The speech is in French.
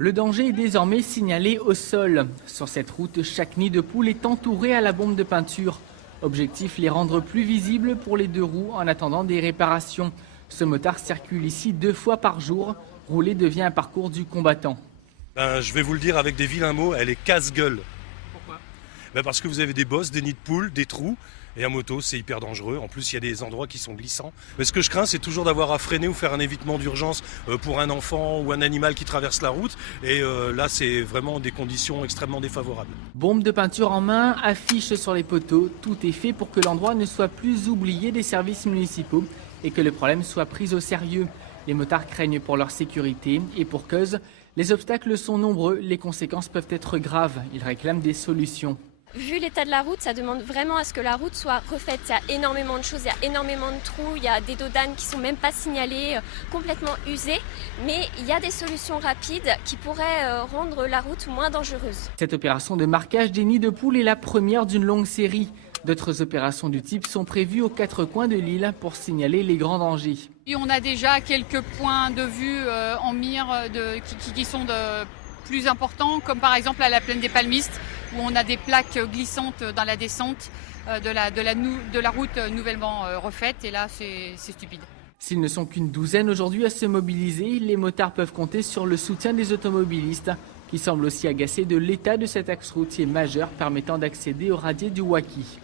Le danger est désormais signalé au sol. Sur cette route, chaque nid de poule est entouré à la bombe de peinture. Objectif, les rendre plus visibles pour les deux roues en attendant des réparations. Ce motard circule ici 2 fois par jour. Rouler devient un parcours du combattant. Je vais vous le dire avec des vilains mots, elle est casse-gueule. Pourquoi ? Parce que vous avez des bosses, des nids de poules, des trous. Et en moto, c'est hyper dangereux. En plus, il y a des endroits qui sont glissants. Mais ce que je crains, c'est toujours d'avoir à freiner ou faire un évitement d'urgence pour un enfant ou un animal qui traverse la route. Et là, c'est vraiment des conditions extrêmement défavorables. Bombe de peinture en main, affiche sur les poteaux. Tout est fait pour que l'endroit ne soit plus oublié des services municipaux et que le problème soit pris au sérieux. Les motards craignent pour leur sécurité et pour cause. Les obstacles sont nombreux, les conséquences peuvent être graves. Ils réclament des solutions. Vu l'état de la route, ça demande vraiment à ce que la route soit refaite. Il y a énormément de choses, il y a énormément de trous, il y a des dos d'âne qui sont même pas signalés, complètement usés. Mais il y a des solutions rapides qui pourraient rendre la route moins dangereuse. Cette opération de marquage des nids de poules est la première d'une longue série. D'autres opérations du type sont prévues aux 4 coins de l'île pour signaler les grands dangers. Et on a déjà quelques points de vue en mire qui sont plus importants, comme par exemple à la plaine des Palmistes, où on a des plaques glissantes dans la descente de la route nouvellement refaite. Et là, c'est stupide. S'ils ne sont qu'une douzaine aujourd'hui à se mobiliser, les motards peuvent compter sur le soutien des automobilistes, qui semblent aussi agacés de l'état de cet axe routier majeur permettant d'accéder au radier du Waquis.